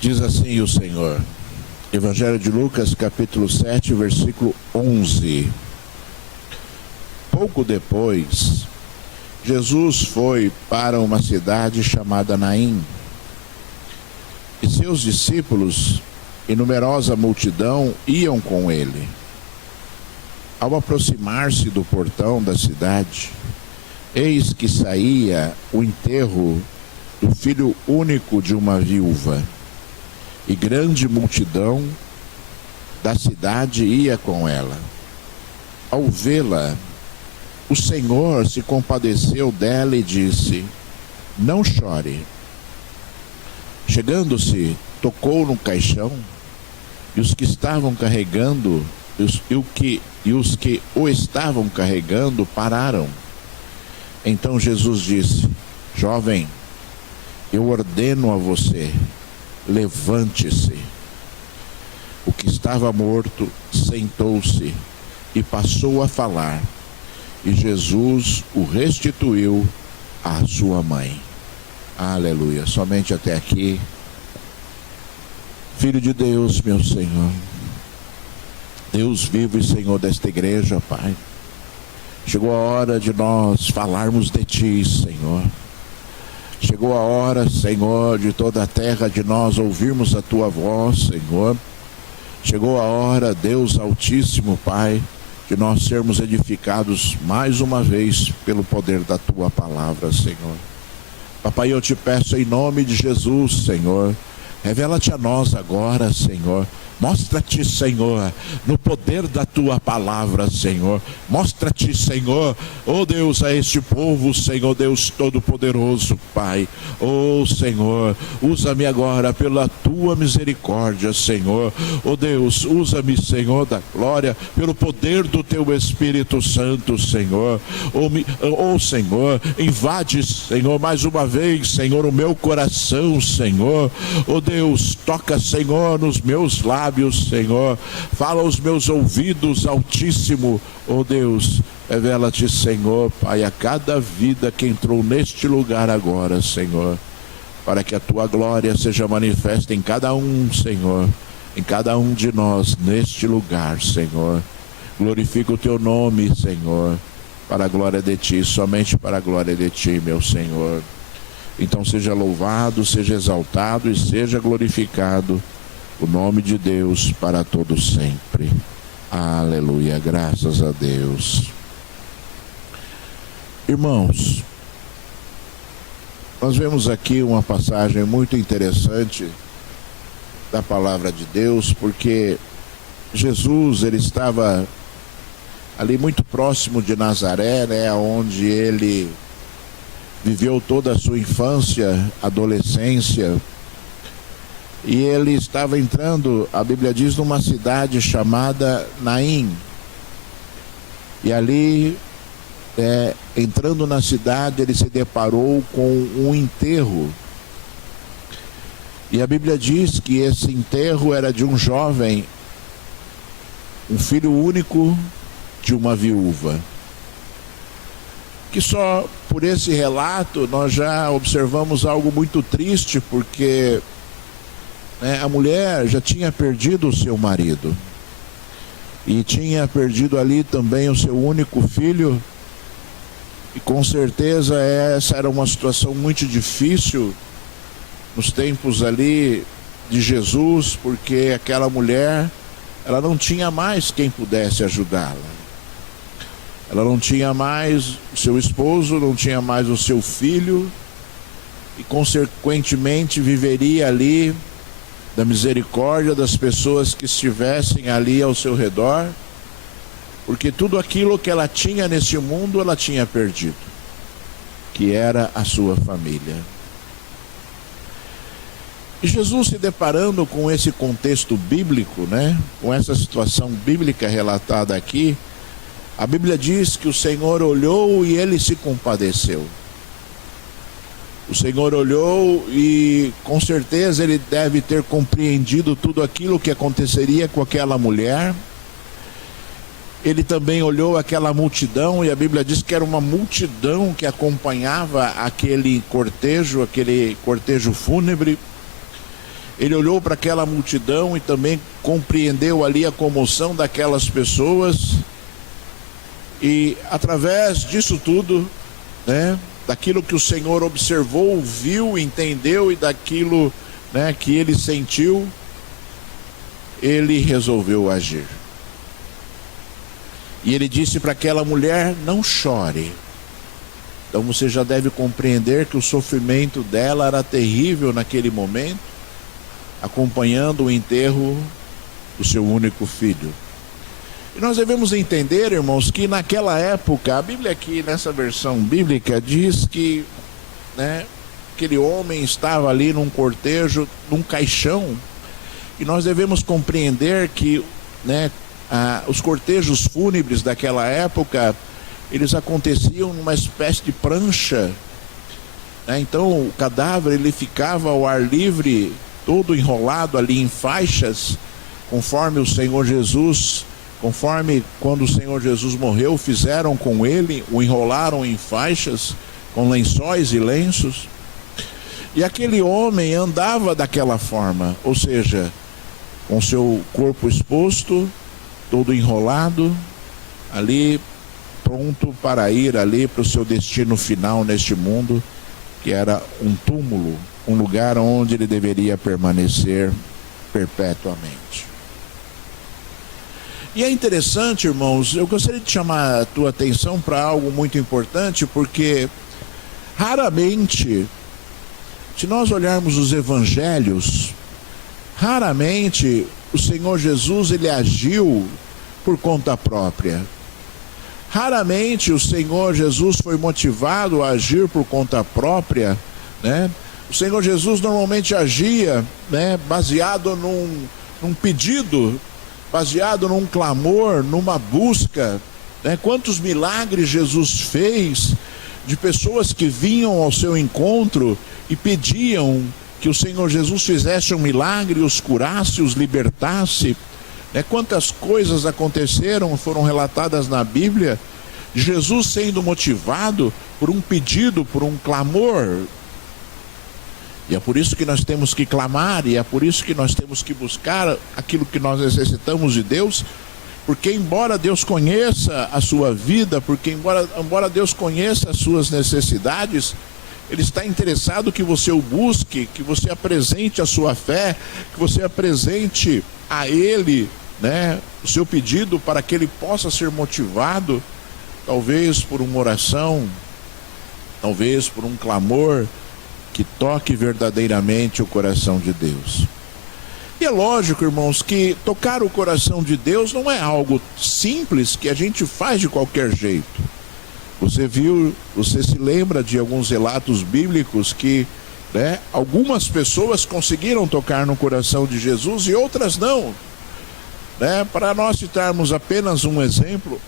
Diz assim o Senhor, Evangelho de Lucas, capítulo 7, versículo 11. Pouco depois, Jesus foi para uma cidade chamada Naim, e seus discípulos e numerosa multidão iam com ele. Ao aproximar-se do portão da cidade, eis que saía o enterro do filho único de uma viúva, e grande multidão da cidade ia com ela. Ao vê-la, o Senhor se compadeceu dela e disse: não chore. Chegando-se, tocou no caixão, e os que estavam carregando, os que o estavam carregando pararam. Então Jesus disse: jovem, eu ordeno a você, levante-se. O que estava morto sentou-se e passou a falar, e Jesus o restituiu à sua mãe. Aleluia. Somente até aqui. Filho de Deus, meu Senhor, Deus vivo e Senhor desta igreja, Pai, chegou a hora de nós falarmos de Ti, Senhor. Chegou a hora, Senhor, de toda a terra, de nós ouvirmos a Tua voz, Senhor. Chegou a hora, Deus Altíssimo, Pai, de nós sermos edificados mais uma vez pelo poder da Tua palavra, Senhor. Papai, eu te peço em nome de Jesus, Senhor, revela-te a nós agora, Senhor. Mostra-te, Senhor, no poder da Tua palavra, Senhor. Mostra-te, Senhor, oh Deus, a este povo, Senhor, Deus Todo-Poderoso, Pai. Oh Senhor, usa-me agora pela Tua misericórdia, Senhor. Oh Deus, usa-me, Senhor da glória, pelo poder do Teu Espírito Santo, Senhor. Oh Senhor, invade, Senhor, mais uma vez, Senhor, o meu coração, Senhor. Oh Deus, toca, Senhor, nos meus lábios, Senhor, fala aos meus ouvidos, Altíssimo, oh Deus, revela-te, Senhor, Pai, a cada vida que entrou neste lugar agora, Senhor, para que a Tua glória seja manifesta em cada um, Senhor, em cada um de nós neste lugar, Senhor. Glorifica o Teu nome, Senhor, para a glória de Ti, somente para a glória de Ti, meu Senhor. Então seja louvado, seja exaltado e seja glorificado o nome de Deus para todo sempre. Aleluia, graças a Deus. Irmãos, nós vemos aqui uma passagem muito interessante da palavra de Deus, porque Jesus, ele estava ali muito próximo de Nazaré, né, onde ele viveu toda a sua infância, adolescência. E ele estava entrando, a Bíblia diz, numa cidade chamada Naim. E ali, entrando na cidade, ele se deparou com um enterro. E a Bíblia diz que esse enterro era de um jovem, um filho único de uma viúva. Que só por esse relato nós já observamos algo muito triste, porque a mulher já tinha perdido o seu marido e tinha perdido ali também o seu único filho, e com certeza essa era uma situação muito difícil nos tempos ali de Jesus, porque aquela mulher, ela não tinha mais quem pudesse ajudá-la. Ela não tinha mais o seu esposo, não tinha mais o seu filho, e consequentemente viveria ali da misericórdia das pessoas que estivessem ali ao seu redor, porque tudo aquilo que ela tinha nesse mundo, ela tinha perdido, que era a sua família. E Jesus, se deparando com esse contexto bíblico, com essa situação bíblica relatada aqui, a Bíblia diz que o Senhor olhou e Ele se compadeceu. O Senhor olhou e com certeza Ele deve ter compreendido tudo aquilo que aconteceria com aquela mulher. Ele também olhou aquela multidão, e a Bíblia diz que era uma multidão que acompanhava aquele cortejo fúnebre. Ele olhou para aquela multidão e também compreendeu ali a comoção daquelas pessoas. E através disso tudo, né, daquilo que o Senhor observou, viu, entendeu e daquilo, né, que ele sentiu, ele resolveu agir. E ele disse para aquela mulher: não chore. Então você já deve compreender que o sofrimento dela era terrível naquele momento, acompanhando o enterro do seu único filho. E nós devemos entender, irmãos, que naquela época, a Bíblia aqui, nessa versão bíblica, diz que, né, aquele homem estava ali num cortejo, num caixão, e nós devemos compreender que, né, os cortejos fúnebres daquela época, eles aconteciam numa espécie de prancha, né? Então o cadáver ele ficava ao ar livre, todo enrolado ali em faixas, conforme o Senhor Jesus, conforme quando o Senhor Jesus morreu, fizeram com ele, o enrolaram em faixas, com lençóis e lenços, e aquele homem andava daquela forma, ou seja, com seu corpo exposto, todo enrolado, ali pronto para ir ali para o seu destino final neste mundo, que era um túmulo, um lugar onde ele deveria permanecer perpetuamente. E é interessante, irmãos, eu gostaria de chamar a tua atenção para algo muito importante, porque raramente, se nós olharmos os evangelhos, raramente o Senhor Jesus ele agiu por conta própria. Raramente o Senhor Jesus foi motivado a agir por conta própria, né? O Senhor Jesus normalmente agia, né, baseado num pedido, baseado num clamor, numa busca, né? Quantos milagres Jesus fez de pessoas que vinham ao seu encontro e pediam que o Senhor Jesus fizesse um milagre, os curasse, os libertasse, né? Quantas coisas aconteceram, foram relatadas na Bíblia, Jesus sendo motivado por um pedido, por um clamor. E é por isso que nós temos que clamar, e é por isso que nós temos que buscar aquilo que nós necessitamos de Deus, porque embora Deus conheça a sua vida, porque embora Deus conheça as suas necessidades, Ele está interessado que você o busque, que você apresente a sua fé, que você apresente a Ele, né, o seu pedido para que Ele possa ser motivado, talvez por uma oração, talvez por um clamor que toque verdadeiramente o coração de Deus. E é lógico, irmãos, que tocar o coração de Deus não é algo simples que a gente faz de qualquer jeito. Você se lembra de alguns relatos bíblicos que, né, algumas pessoas conseguiram tocar no coração de Jesus e outras não, né? Para nós citarmos apenas um exemplo,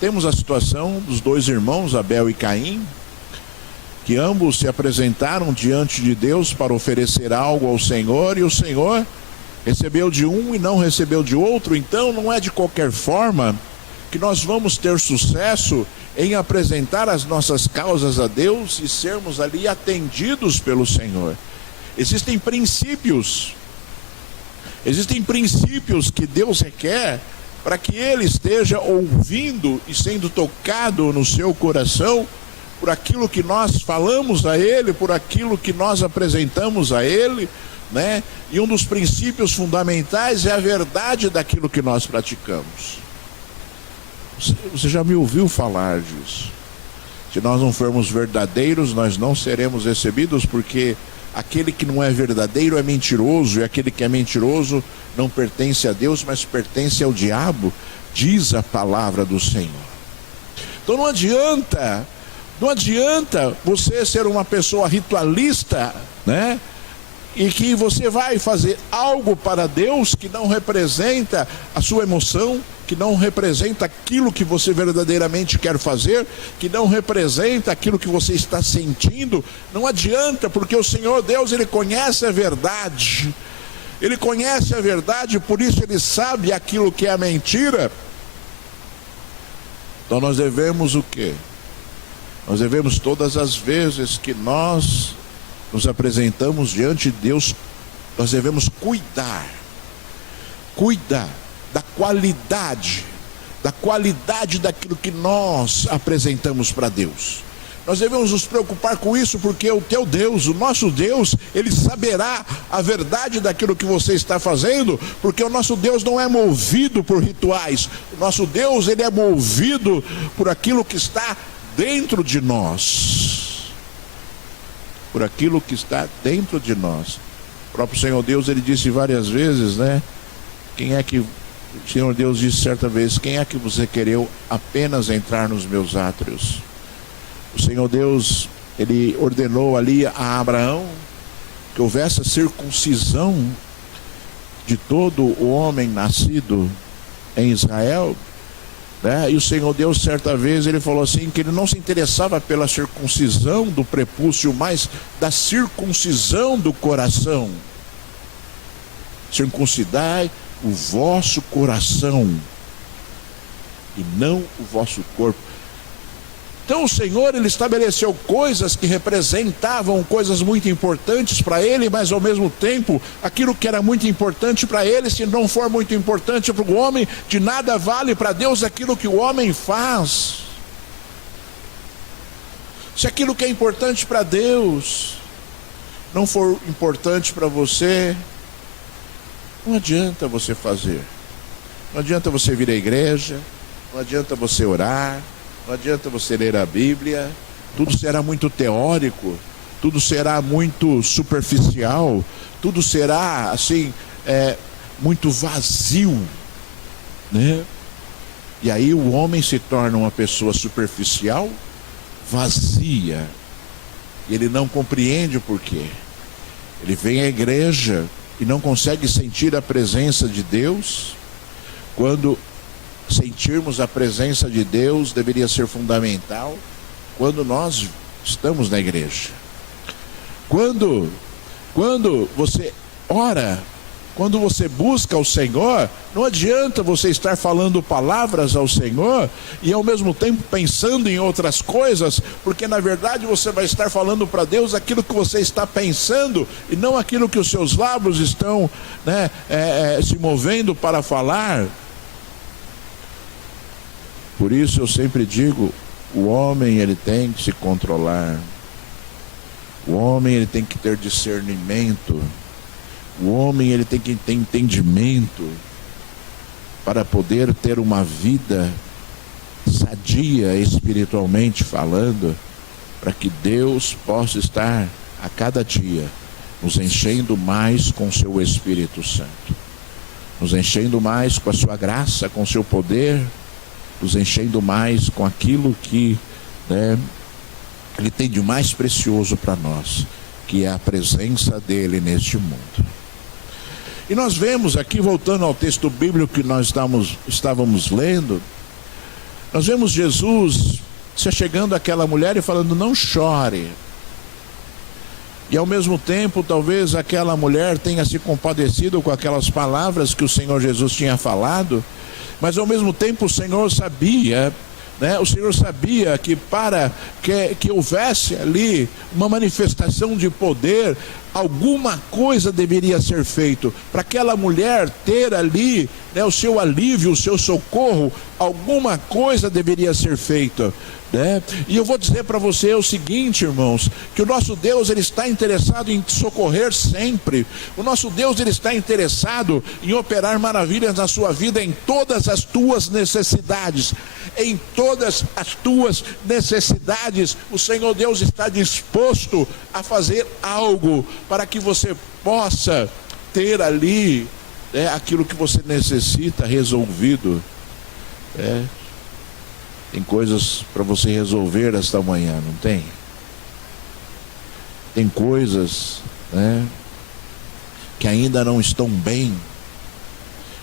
temos a situação dos dois irmãos, Abel e Caim, que ambos se apresentaram diante de Deus para oferecer algo ao Senhor, e o Senhor recebeu de um e não recebeu de outro. Então não é de qualquer forma que nós vamos ter sucesso em apresentar as nossas causas a Deus e sermos ali atendidos pelo Senhor. Existem princípios que Deus requer para que Ele esteja ouvindo e sendo tocado no seu coração por aquilo que nós falamos a Ele, por aquilo que nós apresentamos a Ele, né? E um dos princípios fundamentais é a verdade daquilo que nós praticamos. Você já me ouviu falar disso? Se nós não formos verdadeiros, nós não seremos recebidos, porque aquele que não é verdadeiro é mentiroso, e aquele que é mentiroso não pertence a Deus, mas pertence ao diabo, diz a palavra do Senhor. Então não adianta você ser uma pessoa ritualista, né? E que você vai fazer algo para Deus que não representa a sua emoção, que não representa aquilo que você verdadeiramente quer fazer, que não representa aquilo que você está sentindo. Não adianta, porque o Senhor Deus, Ele conhece a verdade. Ele conhece a verdade, por isso Ele sabe aquilo que é a mentira. Então nós devemos o quê? Nós devemos, todas as vezes que nós nos apresentamos diante de Deus, nós devemos cuidar da qualidade daquilo que nós apresentamos para Deus. Nós devemos nos preocupar com isso, porque o teu Deus, o nosso Deus, Ele saberá a verdade daquilo que você está fazendo, porque o nosso Deus não é movido por rituais. O nosso Deus, Ele é movido por aquilo que está dentro de nós. Por aquilo que está dentro de nós. O próprio Senhor Deus, Ele disse várias vezes, né? O Senhor Deus disse certa vez: quem é que você quereu apenas entrar nos meus átrios? O Senhor Deus, Ele ordenou ali a Abraão que houvesse a circuncisão de todo o homem nascido em Israel, né? E o Senhor Deus, certa vez, Ele falou assim, que Ele não se interessava pela circuncisão do prepúcio, mas da circuncisão do coração. Circuncidai o vosso coração e não o vosso corpo. Então o Senhor, Ele estabeleceu coisas que representavam coisas muito importantes para Ele, mas ao mesmo tempo, aquilo que era muito importante para Ele, se não for muito importante para o homem, de nada vale para Deus aquilo que o homem faz. Se aquilo que é importante para Deus não for importante para você, não adianta você fazer. Não adianta você vir à igreja, não adianta você orar, não adianta você ler a Bíblia, tudo será muito teórico, tudo será muito superficial, tudo será assim, muito vazio, né? E aí o homem se torna uma pessoa superficial, vazia, e ele não compreende o porquê. Ele vem à igreja e não consegue sentir a presença de Deus, quando sentirmos a presença de Deus deveria ser fundamental quando nós estamos na igreja. Quando você ora, quando você busca o Senhor, não adianta você estar falando palavras ao Senhor e ao mesmo tempo pensando em outras coisas, porque na verdade você vai estar falando para Deus aquilo que você está pensando e não aquilo que os seus lábios estão, né, se movendo para falar. Por isso eu sempre digo, o homem ele tem que se controlar, o homem ele tem que ter discernimento, o homem ele tem que ter entendimento para poder ter uma vida sadia espiritualmente falando, para que Deus possa estar a cada dia nos enchendo mais com seu Espírito Santo, nos enchendo mais com a sua graça, com o seu poder, nos enchendo mais com aquilo que, né, Ele tem de mais precioso para nós, que é a presença dEle neste mundo. E nós vemos aqui, voltando ao texto bíblico que nós estávamos lendo, nós vemos Jesus se chegando àquela mulher e falando: não chore. E ao mesmo tempo, talvez aquela mulher tenha se compadecido com aquelas palavras que o Senhor Jesus tinha falado, mas ao mesmo tempo o Senhor sabia, né? O Senhor sabia que para que houvesse ali uma manifestação de poder, alguma coisa deveria ser feito. Para aquela mulher ter ali, né, o seu alívio, o seu socorro, alguma coisa deveria ser feita, né? E eu vou dizer para você o seguinte, irmãos, que o nosso Deus ele está interessado em te socorrer sempre. O nosso Deus ele está interessado em operar maravilhas na sua vida, em todas as tuas necessidades. Em todas as tuas necessidades, o Senhor Deus está disposto a fazer algo para que você possa ter ali, né, aquilo que você necessita resolvido. Tem coisas para você resolver esta manhã, não tem? Tem coisas, né, que ainda não estão bem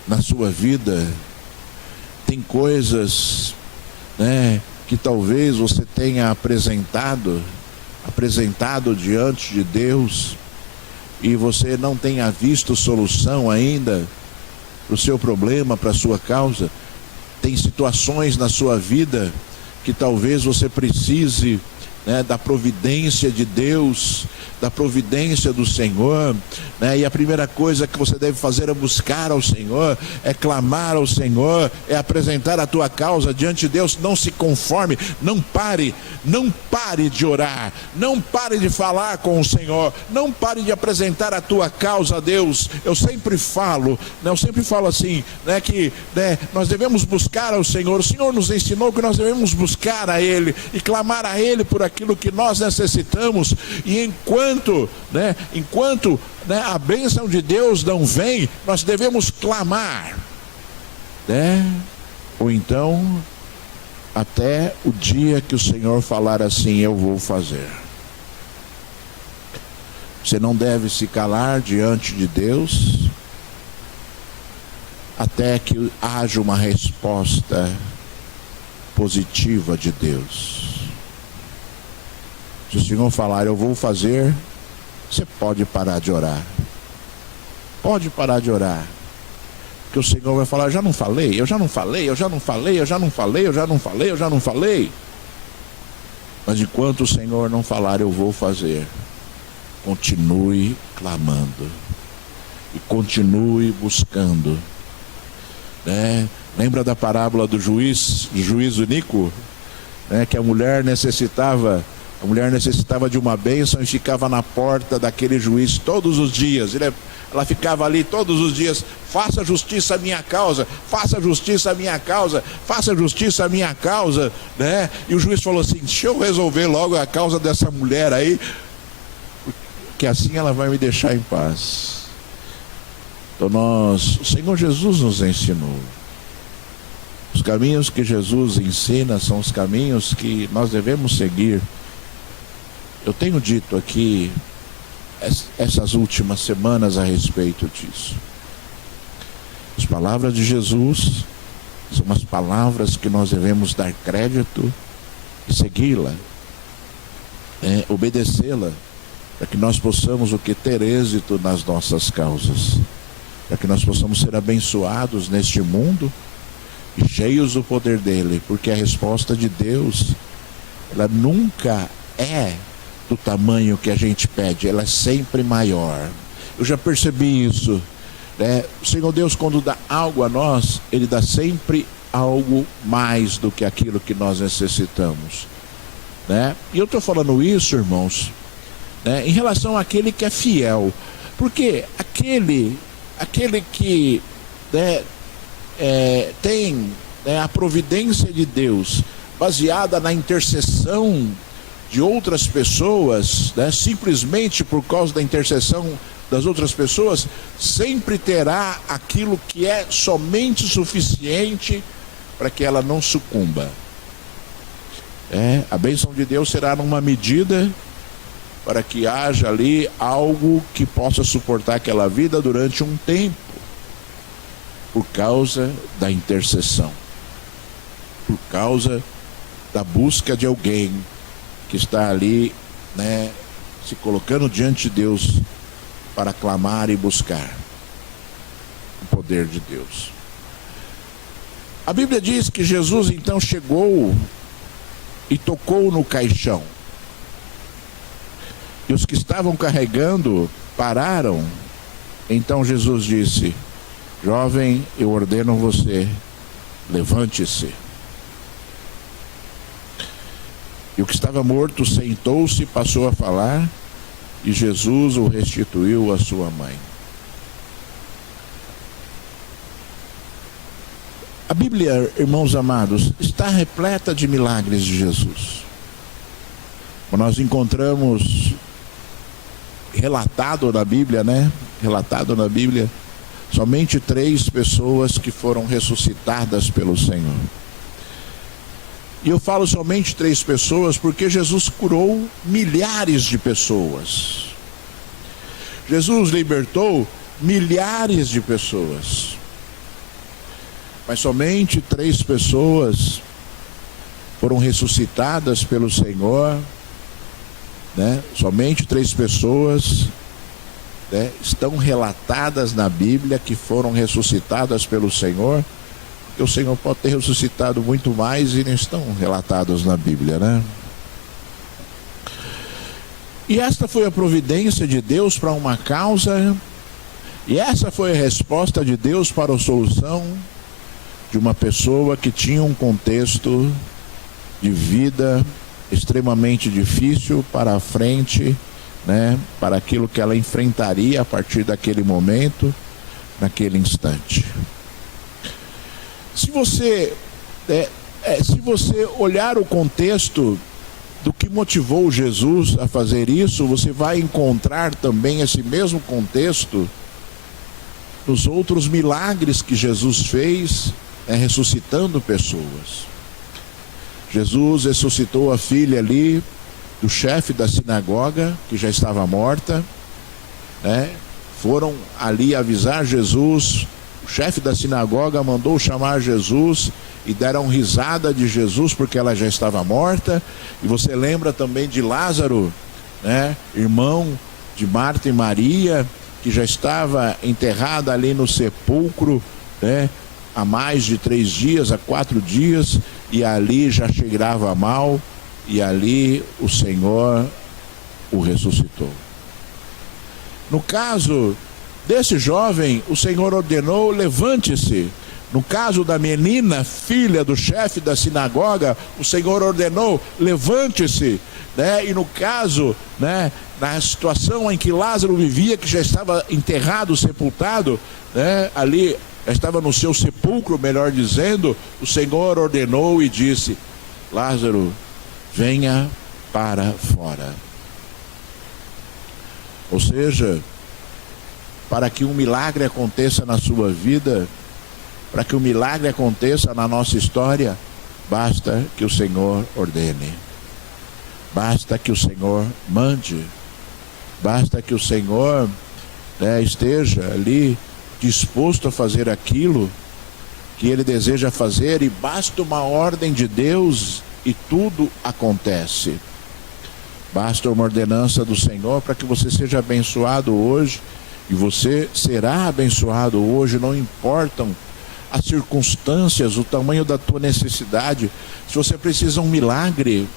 na sua vida. Tem coisas, né, que talvez você tenha apresentado diante de Deus e você não tenha visto solução ainda para o seu problema, para a sua causa. Tem situações na sua vida que talvez você precise né, da providência de Deus, da providência do Senhor, né? E a primeira coisa que você deve fazer é buscar ao Senhor, é clamar ao Senhor, é apresentar a tua causa diante de Deus. Não se conforme, não pare de orar, não pare de falar com o Senhor, não pare de apresentar a tua causa a Deus. Eu sempre falo assim, né, que, né, nós devemos buscar ao Senhor. O Senhor nos ensinou que nós devemos buscar a Ele e clamar a Ele por aquilo que nós necessitamos. E enquanto a bênção de Deus não vem, nós devemos clamar, né? Ou então até o dia que o Senhor falar assim: eu vou fazer. Você não deve se calar diante de Deus até que haja uma resposta positiva de Deus. Se o Senhor falar: eu vou fazer, você pode parar de orar. Pode parar de orar. Porque o Senhor vai falar: eu já não falei. Mas enquanto o Senhor não falar: eu vou fazer, continue clamando e continue buscando, né? Lembra da parábola do juiz iníquo, né? Que a mulher necessitava de uma bênção e ficava na porta daquele juiz todos os dias. Ela ficava ali todos os dias: faça justiça à minha causa, faça justiça à minha causa, faça justiça à minha causa, né? E o juiz falou assim: deixa eu resolver logo a causa dessa mulher aí, que assim ela vai me deixar em paz. Então o Senhor Jesus nos ensinou. Os caminhos que Jesus ensina são os caminhos que nós devemos seguir. Eu tenho dito aqui essas últimas semanas a respeito disso. As palavras de Jesus são as palavras que nós devemos dar crédito e segui-la, obedecê-la, para que nós possamos ter êxito nas nossas causas, para que nós possamos ser abençoados neste mundo e cheios do poder dele, porque a resposta de Deus, ela nunca é do tamanho que a gente pede, ela é sempre maior. Eu já percebi isso, né? O Senhor Deus, quando dá algo a nós, Ele dá sempre algo mais do que aquilo que nós necessitamos, né? E eu estou falando isso, irmãos, né, em relação àquele que é fiel, porque aquele que, né, tem, né, a providência de Deus baseada na intercessão de outras pessoas, né, simplesmente por causa da intercessão das outras pessoas, sempre terá aquilo que é somente suficiente para que ela não sucumba. A bênção de Deus será numa medida para que haja ali algo que possa suportar aquela vida durante um tempo, por causa da intercessão, por causa da busca de alguém que está ali, né, se colocando diante de Deus para clamar e buscar o poder de Deus. A Bíblia diz que Jesus então chegou e tocou no caixão. E os que estavam carregando pararam. Então Jesus disse: jovem, eu ordeno você, levante-se. E o que estava morto sentou-se e passou a falar, e Jesus o restituiu à sua mãe. A Bíblia, irmãos amados, está repleta de milagres de Jesus. Nós encontramos relatado na Bíblia, somente 3 pessoas que foram ressuscitadas pelo Senhor. E eu falo somente 3 pessoas porque Jesus curou milhares de pessoas. Jesus libertou milhares de pessoas. Mas somente 3 pessoas foram ressuscitadas pelo Senhor, né? Somente 3 pessoas, né, estão relatadas na Bíblia que foram ressuscitadas pelo Senhor. Porque o Senhor pode ter ressuscitado muito mais e não estão relatados na Bíblia, né? E esta foi a providência de Deus para uma causa, e essa foi a resposta de Deus para a solução de uma pessoa que tinha um contexto de vida extremamente difícil para a frente, né, para aquilo que ela enfrentaria a partir daquele momento, naquele instante. Se você olhar o contexto do que motivou Jesus a fazer isso, você vai encontrar também esse mesmo contexto nos outros milagres que Jesus fez, ressuscitando pessoas. Jesus ressuscitou a filha ali do chefe da sinagoga, que já estava morta, foram ali avisar Jesus. O chefe da sinagoga mandou chamar Jesus e deram risada de Jesus porque ela já estava morta. E você lembra também de Lázaro, irmão de Marta e Maria, que já estava enterrado ali no sepulcro, há mais de 3 dias, há 4 dias, e ali já cheirava mal, e ali o Senhor o ressuscitou. No caso desse jovem, o Senhor ordenou: levante-se. No caso da menina, filha do chefe da sinagoga, o Senhor ordenou: levante-se. E no caso, na situação em que Lázaro vivia, que já estava enterrado, sepultado, ali estava no seu sepulcro, melhor dizendo, o Senhor ordenou e disse: Lázaro, venha para fora. Ou seja, para que um milagre aconteça na sua vida, para que um milagre aconteça na nossa história, basta que o Senhor ordene, basta que o Senhor mande, basta que o Senhor esteja ali disposto a fazer aquilo que Ele deseja fazer, e basta uma ordem de Deus e tudo acontece. Basta uma ordenança do Senhor para que você seja abençoado hoje, e você será abençoado hoje, não importam as circunstâncias, o tamanho da tua necessidade. Se você precisa um milagre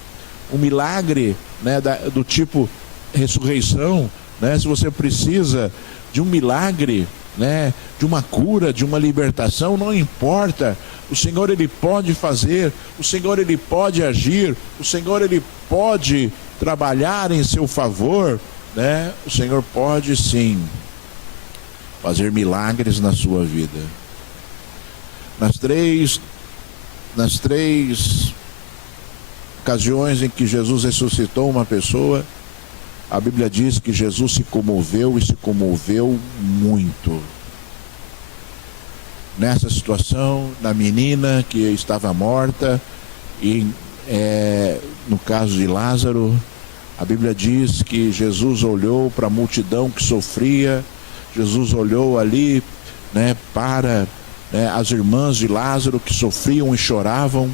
do tipo ressurreição, se você precisa de um milagre, de uma cura, de uma libertação, não importa, o Senhor Ele pode fazer, o Senhor Ele pode agir, o Senhor Ele pode trabalhar em seu favor, o Senhor pode sim fazer milagres na sua vida. Nas três ocasiões em que Jesus ressuscitou uma pessoa, a Bíblia diz que Jesus se comoveu, e se comoveu muito. Nessa situação, da menina que estava morta, e no caso de Lázaro, a Bíblia diz que Jesus olhou para a multidão que sofria, Jesus olhou ali, para as irmãs de Lázaro que sofriam e choravam.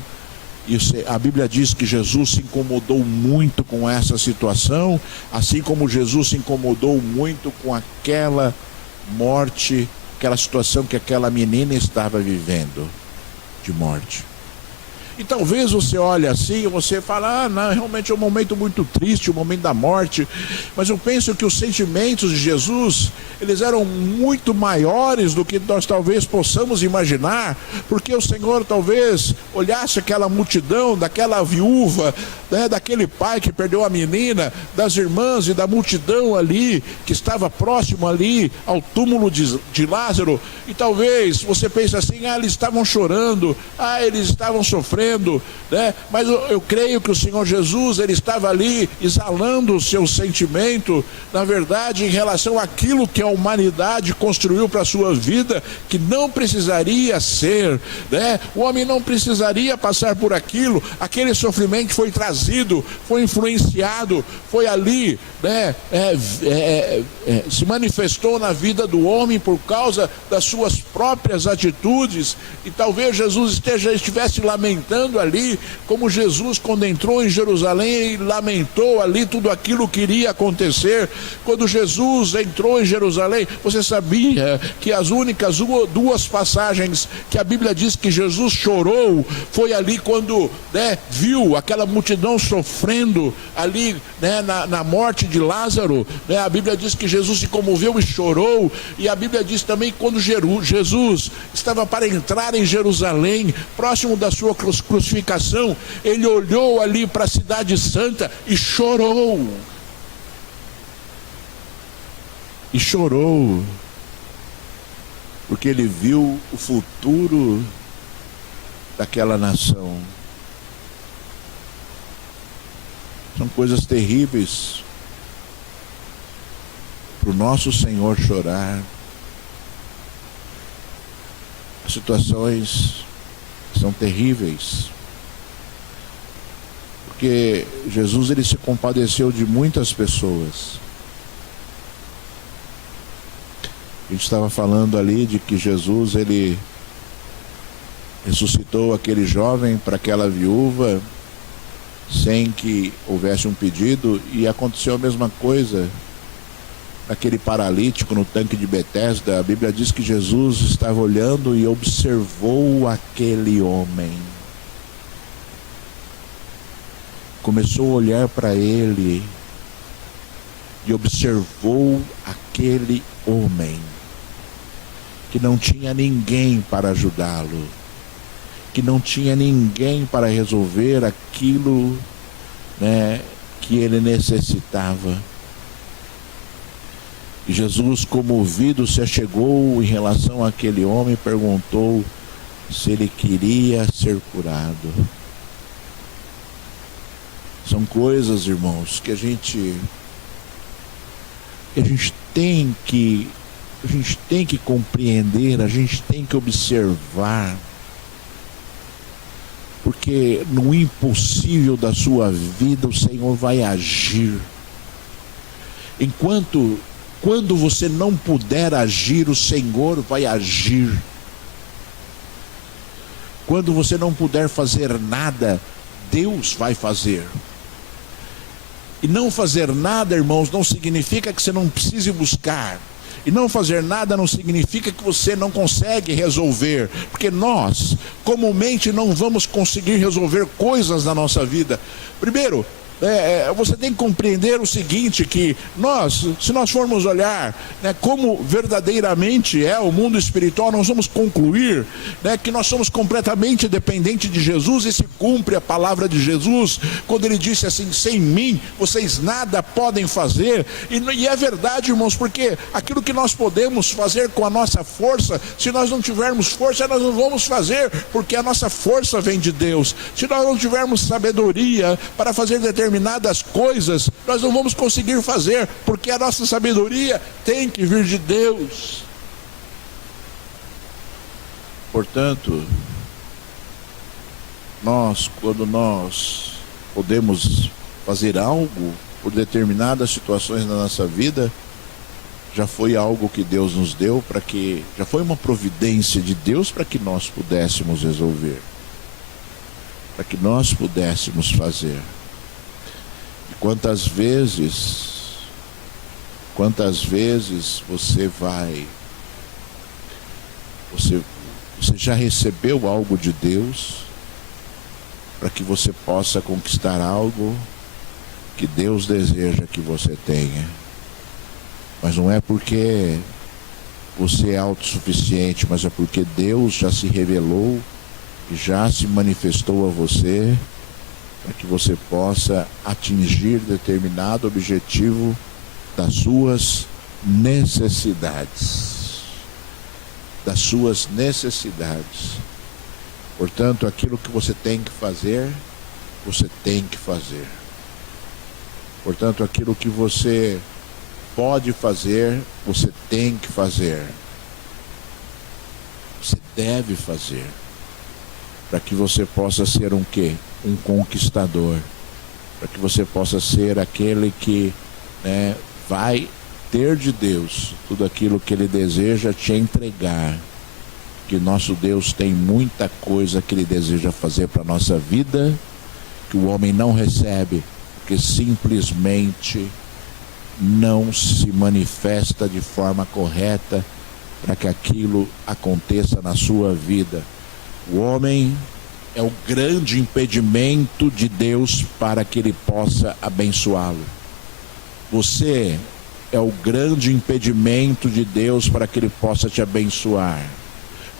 E a Bíblia diz que Jesus se incomodou muito com essa situação, assim como Jesus se incomodou muito com aquela morte, aquela situação que aquela menina estava vivendo, de morte. E talvez você olhe assim e você fala: não, realmente é um momento muito triste, o momento da morte. Mas eu penso que os sentimentos de Jesus, eles eram muito maiores do que nós talvez possamos imaginar, porque o Senhor talvez olhasse aquela multidão, daquela viúva, daquele pai que perdeu a menina, das irmãs e da multidão ali, que estava próximo ali ao túmulo de Lázaro, e talvez você pense assim: eles estavam chorando, eles estavam sofrendo, mas eu creio que o Senhor Jesus, Ele estava ali exalando o seu sentimento, na verdade, em relação àquilo que a humanidade construiu para a sua vida, que não precisaria ser, o homem não precisaria passar por aquilo. Aquele sofrimento foi trazido, foi influenciado, foi ali, se manifestou na vida do homem por causa das suas próprias atitudes, e talvez Jesus estivesse lamentando lamentando ali, como Jesus quando entrou em Jerusalém e lamentou ali tudo aquilo que iria acontecer. Quando Jesus entrou em Jerusalém, você sabia que as únicas duas passagens que a Bíblia diz que Jesus chorou, foi ali quando, né, viu aquela multidão sofrendo ali, né, na morte de Lázaro, né? A Bíblia diz que Jesus se comoveu e chorou. E a Bíblia diz também que quando Jesus estava para entrar em Jerusalém, próximo da sua crucificação, ele olhou ali para a cidade santa e chorou. E chorou, porque ele viu o futuro daquela nação. São coisas terríveis para o nosso Senhor chorar. As situações são terríveis, porque Jesus, ele se compadeceu de muitas pessoas. A gente estava falando ali de que Jesus, ele ressuscitou aquele jovem para aquela viúva sem que houvesse um pedido, e aconteceu a mesma coisa aquele paralítico no tanque de Betesda. A Bíblia diz que Jesus estava olhando e observou aquele homem. Começou a olhar para ele e observou aquele homem que não tinha ninguém para ajudá-lo, que não tinha ninguém para resolver aquilo, né, que ele necessitava. E Jesus, comovido, se achegou em relação àquele homem e perguntou se ele queria ser curado. São coisas, irmãos, que a gente tem que compreender, a gente tem que observar, porque no impossível da sua vida o Senhor vai agir. Quando você não puder agir, o Senhor vai agir. Quando você não puder fazer nada, Deus vai fazer. E não fazer nada, irmãos, não significa que você não precise buscar. E não fazer nada não significa que você não consegue resolver. Porque nós, comumente, não vamos conseguir resolver coisas na nossa vida. Primeiro, você tem que compreender o seguinte, que se nós formos olhar, né, como verdadeiramente é o mundo espiritual, nós vamos concluir, né, que nós somos completamente dependentes de Jesus. E se cumpre a palavra de Jesus quando ele disse assim: sem mim vocês nada podem fazer. E é verdade, irmãos, porque aquilo que nós podemos fazer com a nossa força, se nós não tivermos força, nós não vamos fazer, porque a nossa força vem de Deus. Se nós não tivermos sabedoria para fazer determinadas coisas, nós não vamos conseguir fazer, porque a nossa sabedoria tem que vir de Deus. Portanto, quando nós podemos fazer algo por determinadas situações na nossa vida, já foi algo que Deus nos deu, já foi uma providência de Deus para que nós pudéssemos resolver, para que nós pudéssemos fazer. Quantas vezes você já recebeu algo de Deus para que você possa conquistar algo que Deus deseja que você tenha. Mas não é porque você é autossuficiente, mas é porque Deus já se revelou e já se manifestou a você, para que você possa atingir determinado objetivo das suas necessidades. Portanto, aquilo que você tem que fazer, você tem que fazer. Portanto, aquilo que você pode fazer, você tem que fazer. Você deve fazer, para que você possa ser um quê? Um conquistador, para que você possa ser aquele que, né, vai ter de Deus tudo aquilo que Ele deseja te entregar. que nosso Deus tem muita coisa que Ele deseja fazer para a nossa vida, que o homem não recebe, porque simplesmente não se manifesta de forma correta para que aquilo aconteça na sua vida. O homem é o grande impedimento de Deus para que Ele possa abençoá-lo. Você é o grande impedimento de Deus para que Ele possa te abençoar.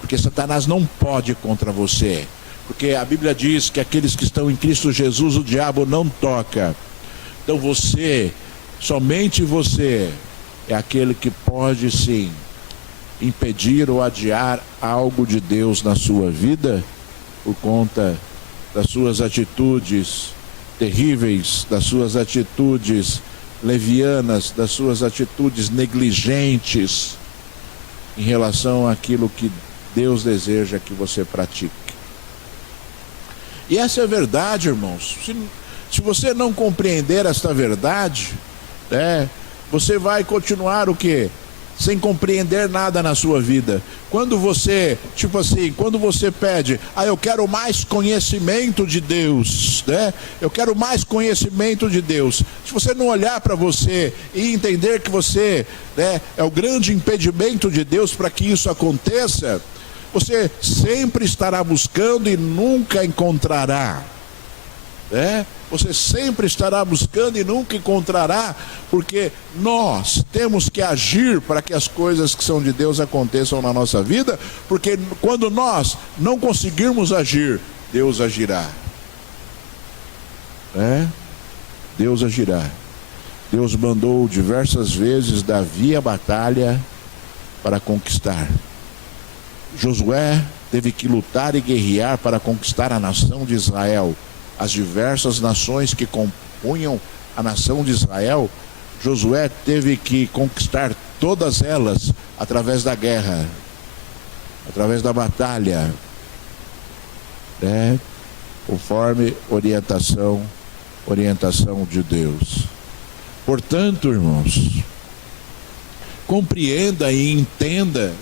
Porque Satanás não pode contra você. Porque a Bíblia diz que aqueles que estão em Cristo Jesus, o diabo não toca. Então você, somente você, é aquele que pode sim impedir ou adiar algo de Deus na sua vida, por conta das suas atitudes terríveis, das suas atitudes levianas, das suas atitudes negligentes em relação àquilo que Deus deseja que você pratique. E essa é a verdade, irmãos. Se você não compreender esta verdade, você vai continuar o quê? Sem compreender nada na sua vida. Quando você, quando você pede, eu quero mais conhecimento de Deus, eu quero mais conhecimento de Deus. Se você não olhar para você e entender que você, é o grande impedimento de Deus para que isso aconteça, você sempre estará buscando e nunca encontrará. Você sempre estará buscando e nunca encontrará, porque nós temos que agir para que as coisas que são de Deus aconteçam na nossa vida, porque quando nós não conseguirmos agir, Deus agirá. Deus agirá. Deus mandou diversas vezes Davi à batalha para conquistar. Josué teve que lutar e guerrear para conquistar a nação de Israel. As diversas nações que compunham a nação de Israel, Josué teve que conquistar todas elas através da guerra, através da batalha, conforme orientação de Deus. Portanto, irmãos, compreenda e entenda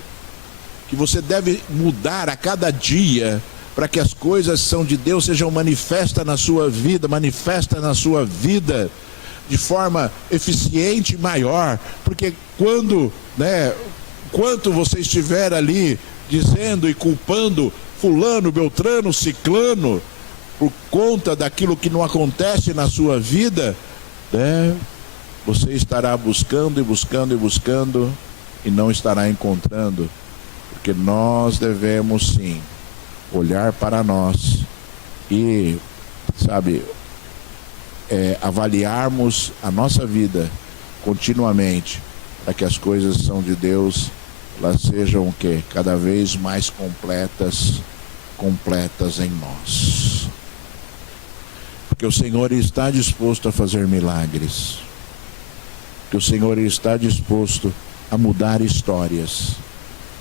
que você deve mudar a cada dia para que as coisas que são de Deus sejam manifestas na sua vida, de forma eficiente e maior, porque quando você estiver ali dizendo e culpando fulano, beltrano, ciclano, por conta daquilo que não acontece na sua vida, você estará buscando e não estará encontrando, porque nós devemos sim olhar para nós e, avaliarmos a nossa vida continuamente, para que as coisas que são de Deus, elas sejam o quê? Cada vez mais completas em nós. Porque o Senhor está disposto a fazer milagres. Porque o Senhor está disposto a mudar histórias.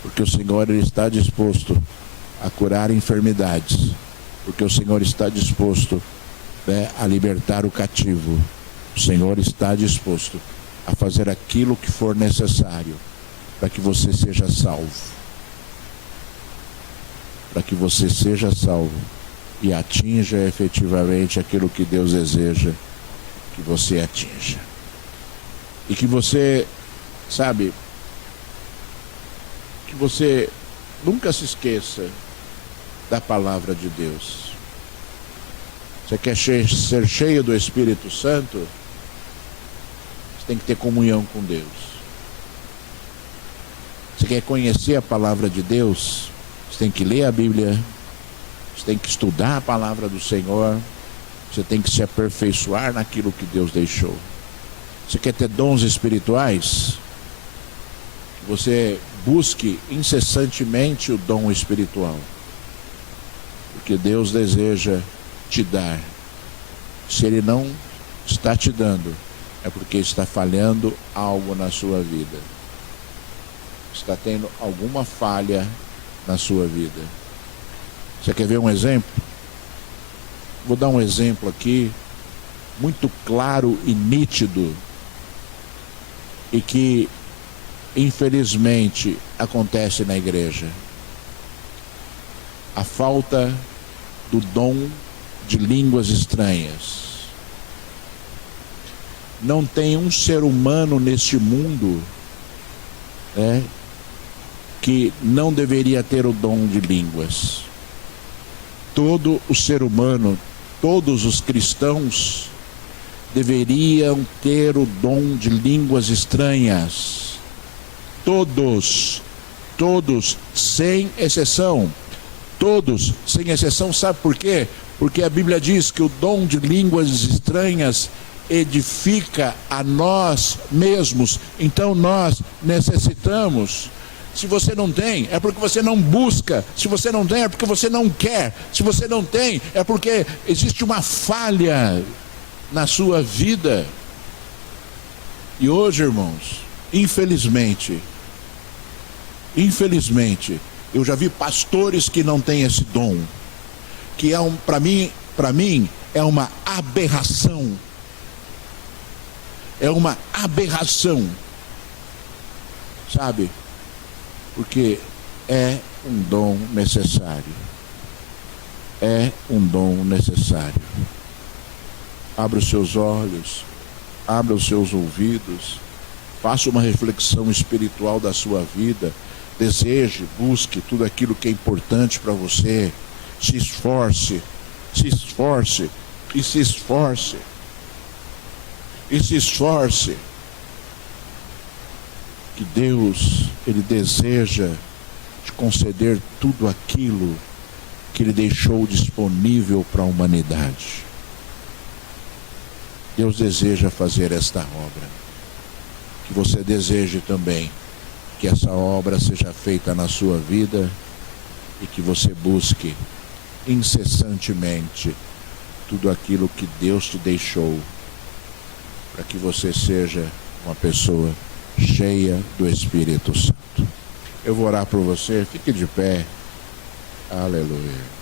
Porque o Senhor está disposto a curar enfermidades, porque o Senhor está disposto a libertar o cativo. O Senhor está disposto a fazer aquilo que for necessário para que você seja salvo. Para que você seja salvo e atinja efetivamente aquilo que Deus deseja que você atinja. E que você, que você nunca se esqueça da palavra de Deus. Você quer ser cheio do Espírito Santo? Você tem que ter comunhão com Deus. Você quer conhecer a palavra de Deus? Você tem que ler a Bíblia. Você tem que estudar a palavra do Senhor. Você tem que se aperfeiçoar naquilo que Deus deixou. Você quer ter dons espirituais? Você busque incessantemente o dom espiritual, porque Deus deseja te dar. Se Ele não está te dando, é porque está falhando algo na sua vida, está tendo alguma falha na sua vida. Você quer ver um exemplo? Vou dar um exemplo aqui muito claro e nítido, e que infelizmente acontece na igreja. a falta do dom de línguas estranhas. Não tem um ser humano neste mundo, que não deveria ter o dom de línguas. Todo o ser humano, todos os cristãos deveriam ter o dom de línguas estranhas. Todos, sem exceção. Todos, sem exceção. Sabe por quê? Porque a Bíblia diz que o dom de línguas estranhas edifica a nós mesmos. Então nós necessitamos. Se você não tem, é porque você não busca. Se você não tem, é porque você não quer. Se você não tem, é porque existe uma falha na sua vida. E hoje, irmãos, infelizmente, eu já vi pastores que não têm esse dom, que é para mim é uma aberração. É uma aberração, sabe? Porque é um dom necessário. É um dom necessário. Abra os seus olhos, abra os seus ouvidos, faça uma reflexão espiritual da sua vida, deseje, busque tudo aquilo que é importante para você, se esforce, e se esforce, que Deus, Ele deseja te conceder tudo aquilo que Ele deixou disponível para a humanidade. Deus deseja fazer esta obra. Que você deseje também que essa obra seja feita na sua vida e que você busque incessantemente tudo aquilo que Deus te deixou, para que você seja uma pessoa cheia do Espírito Santo. Eu vou orar por você, fique de pé. Aleluia.